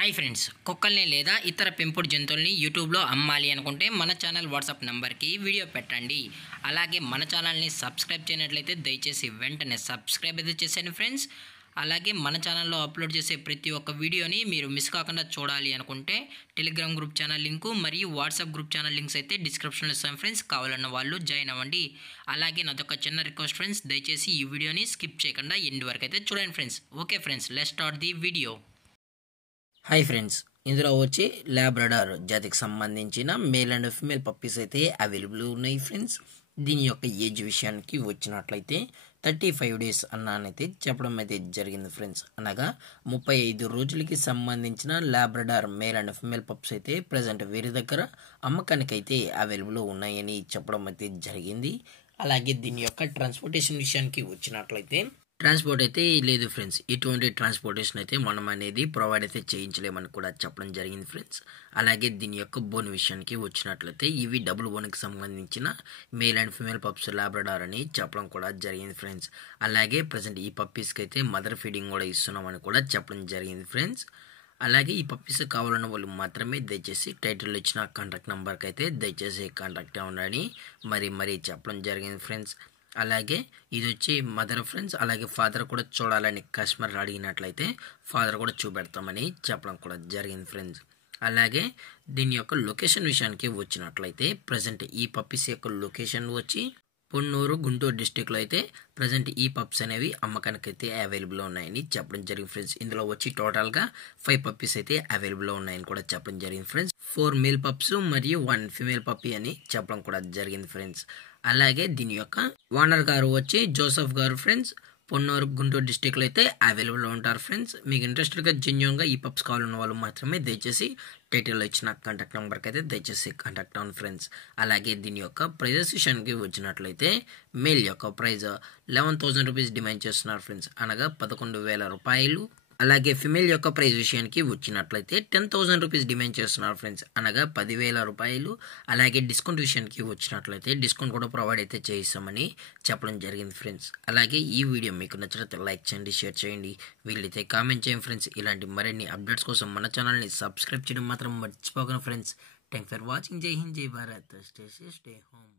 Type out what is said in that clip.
Hi friends, కుక్కల్ని లేదా ఇతర పెంపుడు జంతువుల్ని యూట్యూబ్లో అమ్మాలి అనుకుంటే మన ఛానల్ వాట్సాప్ నెంబర్కి వీడియో పెట్టండి. అలాగే మన ఛానల్ని సబ్స్క్రైబ్ చేయనట్లయితే దయచేసి వెంటనే సబ్స్క్రైబ్ అయితే చేసేయండి ఫ్రెండ్స్. అలాగే మన ఛానల్లో అప్లోడ్ చేసే ప్రతి ఒక్క వీడియోని మీరు మిస్ కాకుండా చూడాలి అనుకుంటే టెలిగ్రామ్ గ్రూప్ ఛానల్ లింకు మరియు వాట్సాప్ గ్రూప్ ఛానల్ లింక్స్ అయితే డిస్క్రిప్షన్లో ఇస్తాను ఫ్రెండ్స్. కావాలన్న వాళ్ళు జాయిన్ అవ్వండి. అలాగే నాదొక చిన్న రిక్వెస్ట్ ఫ్రెండ్స్, దయచేసి ఈ వీడియోని స్కిప్ చేయకుండా ఎండ్ వరకు అయితే చూడండి friends. Okay friends, let's start the video. Hi friends, ఇందులో వచ్చి లాబ్రడార్ జాతికి సంబంధించిన మేల్ అండ్ ఫీమేల్ పప్పీస్ అయితే అవైలబుల్ ఉన్నాయి ఫ్రెండ్స్. దీని యొక్క ఏజ్ విషయానికి వచ్చినట్లయితే 35 డేస్ అన్నానైతే చెప్పడం అయితే జరిగింది ఫ్రెండ్స్. అనగా 35 రోజులకి సంబంధించిన Labrador male and female pups అయితే ప్రజెంట్ వీరి దగ్గర అమ్మకానికి అయితే అవైలబుల్ ఉన్నాయని చెప్పడం అయితే జరిగింది. అలాగే దీని యొక్క ట్రాన్స్పోర్టేషన్ విషయానికి వచ్చినట్లయితే ట్రాన్స్పోర్ట్ అయితే లేదు ఫ్రెండ్స్. ఇటువంటి ట్రాన్స్పోర్టేషన్ అయితే మనం అనేది ప్రొవైడ్ అయితే చేయించలేమని కూడా చెప్పడం జరిగింది ఫ్రెండ్స్. అలాగే దీని యొక్క బోన్ విషయానికి వచ్చినట్లయితే ఇవి డబుల్ బోన్కి సంబంధించిన male and female pups Labrador అని చెప్పడం కూడా జరిగింది ఫ్రెండ్స్. అలాగే ప్రజెంట్ ఈ పప్పీస్కి అయితే మదర్ ఫీడింగ్ కూడా ఇస్తున్నామని కూడా చెప్పడం జరిగింది ఫ్రెండ్స్. అలాగే ఈ పప్పీస్ కావాలన్న వాళ్ళు మాత్రమే దయచేసి టైటిల్లో ఇచ్చిన కాంటాక్ట్ నెంబర్కి అయితే దయచేసి కాంటాక్ట్ అవ్వండి మరీ చెప్పడం జరిగింది ఫ్రెండ్స్. అలాగే ఇది వచ్చి మదర్ ఫ్రెండ్స్. అలాగే ఫాదర్ కూడా చూడాలని కస్టమర్ అడిగినట్లయితే ఫాదర్ కూడా చూపెడతామని చెప్పడం కూడా జరిగింది ఫ్రెండ్స్. అలాగే దీని యొక్క లొకేషన్ విషయానికి వచ్చినట్లయితే ప్రజెంట్ ఈ పప్పీస్ యొక్క లొకేషన్ వచ్చి పొన్నూరు, గుంటూరు డిస్టిక్లో అయితే ప్రజెంట్ ఈ పప్స్ అనేవి అమ్మకానికి అయితే అవైలబుల్ ఉన్నాయని చెప్పడం జరిగింది ఫ్రెండ్స్. ఇందులో వచ్చి టోటల్గా 5 పప్పీస్ అయితే అవైలబుల్ ఉన్నాయని కూడా చెప్పడం జరిగింది ఫ్రెండ్స్. 4 మేల్ పప్స్ మరియు 1 ఫీమేల్ పప్పీ అని చెప్పడం కూడా జరిగింది ఫ్రెండ్స్. అలాగే దీని యొక్క ఓనర్ గారు వచ్చి జోసెఫ్ గారు ఫ్రెండ్స్. పొన్నూరు, గుంటూరు డిస్టిక్లో అయితే అవైలబుల్ ఉంటారు ఫ్రెండ్స్. మీకు ఇంట్రెస్టెడ్గా జెన్యూన్గా ఈ పప్స్ కావాలన్న వాళ్ళు మాత్రమే దయచేసి టైటిల్లో ఇచ్చిన కాంటాక్ట్ నెంబర్కి అయితే దయచేసి కాంటాక్ట్ అవ్వండి ఫ్రెండ్స్. అలాగే దీని యొక్క ప్రైజెస్ విషయానికి వచ్చినట్లయితే మేల్ యొక్క ప్రైజ్ 11,000 రూపీస్ డిమాండ్ చేస్తున్నారు ఫ్రెండ్స్, అనగా 11,000 రూపాయలు. అలాగే ఫిమేల్ యొక్క ప్రైజ్ విషయానికి వచ్చినట్లయితే 10,000 రూపీస్ డిమాండ్ చేస్తున్నారు ఫ్రెండ్స్, అనగా 10,000 రూపాయలు. అలాగే డిస్కౌంట్ విషయానికి వచ్చినట్లయితే డిస్కౌంట్ కూడా ప్రొవైడ్ అయితే చేయిస్తామని చెప్పడం జరిగింది ఫ్రెండ్స్. అలాగే ఈ వీడియో మీకు నచ్చినట్లయితే లైక్ చేయండి, షేర్ చేయండి, వీళ్ళైతే కామెంట్ చేయండి ఫ్రెండ్స్. ఇలాంటి మరిన్ని అప్డేట్స్ కోసం మన ఛానల్ని సబ్స్క్రైబ్ చేయడం మాత్రం మర్చిపోకండి ఫ్రెండ్స్. Thanks for watching. జై హింద్, జై Bharat. Stay safe, stay home.